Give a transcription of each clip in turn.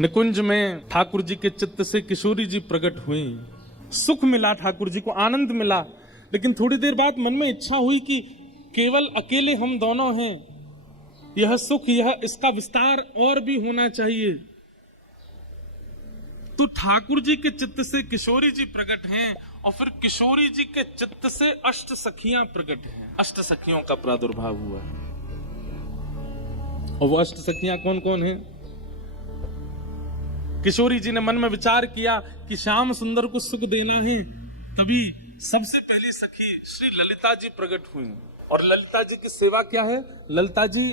निकुंज में ठाकुर जी के चित्त से किशोरी जी प्रकट हुई। सुख मिला, ठाकुर जी को आनंद मिला, लेकिन थोड़ी देर बाद मन में इच्छा हुई कि केवल अकेले हम दोनों हैं, यह सुख, यह इसका विस्तार और भी होना चाहिए। तो ठाकुर जी के चित्त से किशोरी जी प्रकट हैं और फिर किशोरी जी के चित्त से अष्ट सखियां प्रकट हैं। अष्ट सखियों का प्रादुर्भाव हुआ है। और वो अष्ट सखियां कौन कौन हैं? किशोरी जी ने मन में विचार किया कि श्याम सुंदर को सुख देना है, तभी सबसे पहली सखी श्री ललिता जी प्रकट हुई। और ललिता जी की सेवा क्या है? ललिता जी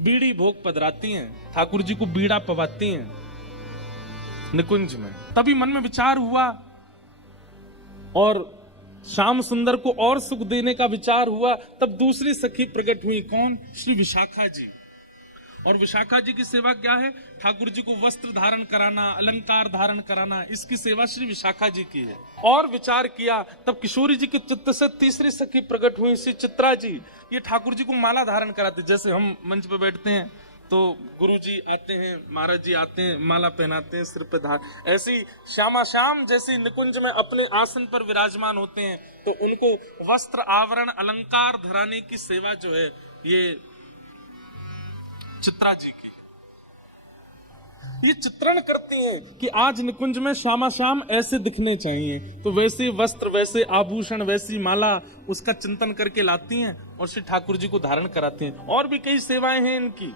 बीड़ी भोग पधराती हैं, ठाकुर जी को बीड़ा पवाती हैं निकुंज में। तभी मन में विचार हुआ और श्याम सुंदर को और सुख देने का विचार हुआ। तब दूसरी सखी प्रकट हुई, कौन? श्री विशाखा जी। और विशाखा जी की सेवा क्या है? ठाकुर जी को वस्त्र धारण कराना, अलंकार धारण कराना, इसकी सेवा श्री विशाखा जी की है। और विचार किया, तब किशोरी जी के चित्त से तीसरी सखी प्रकट हुई, श्री चित्रा जी। ये ठाकुर जी को माला धारण कराते, जैसे हम मंच पे बैठते हैं तो गुरु जी आते हैं, महाराज जी आते हैं, माला पहनाते हैं, सिर पे धार, ऐसी श्यामा श्याम जैसे निकुंज में अपने आसन पर विराजमान होते हैं, तो उनको वस्त्र आवरण अलंकार धराने की सेवा जो है ये चित्रा जी की। ये चित्रण करती हैं कि आज निकुंज में श्यामा श्याम ऐसे दिखने चाहिए, तो वैसे वस्त्र, वैसे आभूषण, वैसी माला, उसका चिंतन करके लाती हैं और श्री ठाकुर जी को धारण कराती हैं। और भी कई सेवाएं हैं इनकी।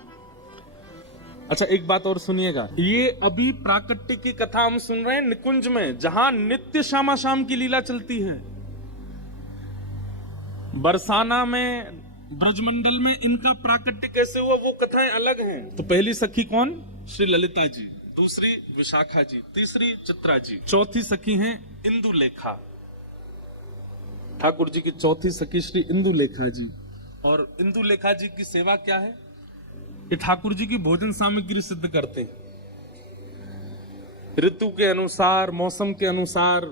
अच्छा, एक बात और सुनिएगा, ये अभी प्राकट्य की कथा हम सुन रहे हैं निकुंज में, जहां नित्य श्यामा श्याम की लीला चलती है। बरसाना में, ब्रजमंडल में इनका प्राकट्य कैसे हुआ वो कथाएं अलग हैं। तो पहली सखी कौन? श्री ललिता जी, दूसरी विशाखा जी, तीसरी चित्रा जी, चौथी सखी हैं इंदुलेखा। ठाकुर जी की चौथी सखी श्री इंदुलेखा जी। और इंदुलेखा जी की सेवा क्या है? ये ठाकुर जी की भोजन सामग्री सिद्ध करते हैं। ऋतु के अनुसार, मौसम के अनुसार,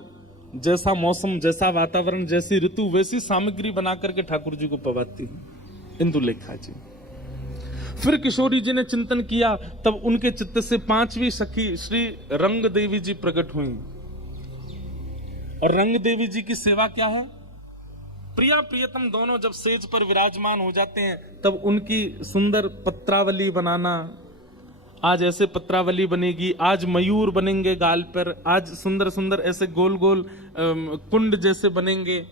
जैसा मौसम, जैसा वातावरण, जैसी ऋतु, वैसी सामग्री बना करके ठाकुर जी को पवाती है इंदुलेखा जी। फिर किशोरी जी ने चिंतन किया, तब उनके चित्त से पांचवी सखी श्री रंग देवी जी प्रकट हुई। और रंग देवी जी की सेवा क्या है? प्रिया प्रियतम दोनों जब सेज पर विराजमान हो जाते हैं, तब उनकी सुंदर पत्रावली बनाना। आज ऐसे पत्रावली बनेगी, आज मयूर बनेंगे गाल पर, आज सुंदर सुंदर ऐसे गोल गोल कुंड जैसे बनेंगे,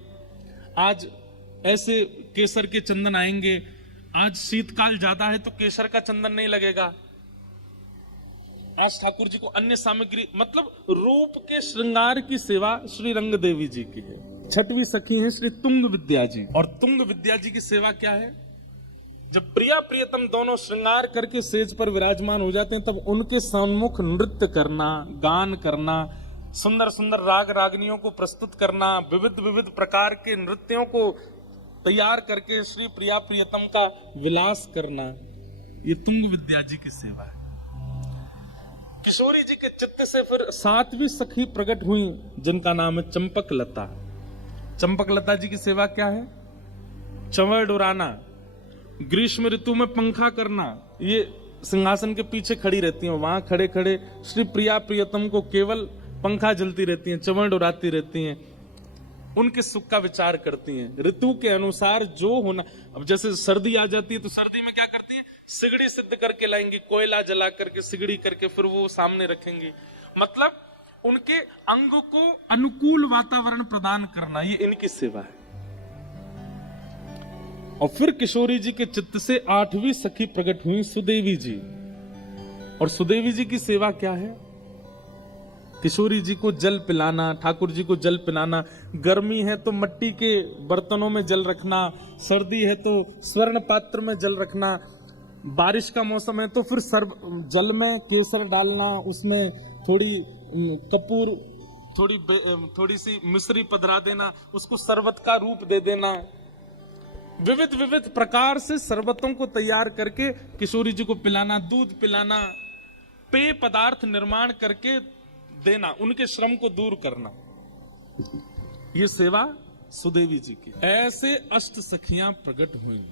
आज ऐसे केसर के चंदन आएंगे। आज शीतकाल ज्यादा है तो केसर का चंदन नहीं लगेगा। आज ठाकुर जी को अन्य सामग्री, मतलब रूप के श्रृंगार की सेवा श्री रंग देवी जी की है। छठवीं सखी है श्री तुंग विद्या जी। और तुंग विद्या जी की सेवा क्या है? जब प्रिया प्रियतम दोनों श्रृंगार करके सेज पर विराजमान हो जाते हैं, तब उनके सम्मुख नृत्य करना, गान करना, सुंदर सुंदर राग रागनियों को प्रस्तुत करना, विविध विविध प्रकार के नृत्यों को तैयार करके श्री प्रिया प्रियतम का विलास करना, ये तुंग विद्या जी की सेवा है। किशोरी जी के चित्त से फिर सातवीं सखी प्रकट हुई, जिनका नाम है चंपक लता। चंपक लता जी की सेवा क्या है? चंवर डुराना, ग्रीष्म ऋतु में पंखा करना। ये सिंहासन के पीछे खड़ी रहती हैं, वहां खड़े खड़े श्री प्रिया प्रियतम को केवल पंखा जलती रहती हैं, चंवर डुराती रहती हैं, उनके सुख का विचार करती हैं। ऋतु के अनुसार जो होना, अब जैसे सर्दी आ जाती है तो सर्दी में क्या करती है? सिगड़ी सिद्ध करके लाएंगे, कोयला जला करके सिगड़ी करके फिर वो सामने रखेंगे। मतलब उनके अंग को अनुकूल वातावरण प्रदान करना, ये इनकी सेवा है। और फिर किशोरी जी के चित्त से आठवीं सखी प्रकट हुई सुदेवी जी। और सुदेवी जी की सेवा क्या है? किशोरी जी को जल पिलाना, ठाकुर जी को जल पिलाना। गर्मी है तो मिट्टी के बर्तनों में जल रखना, सर्दी है तो स्वर्ण पात्र में जल रखना, बारिश का मौसम है तो फिर जल में केसर डालना, उसमें थोड़ी कपूर, थोड़ी सी मिश्री पधरा देना, उसको शरबत का रूप दे देना। विविध विविध प्रकार से शरबतों को तैयार करके किशोरी जी को पिलाना, दूध पिलाना, पेय पदार्थ निर्माण करके देना, उनके श्रम को दूर करना, ये सेवा सुदेवी जी की। ऐसे अष्ट सखियां प्रकट हुई।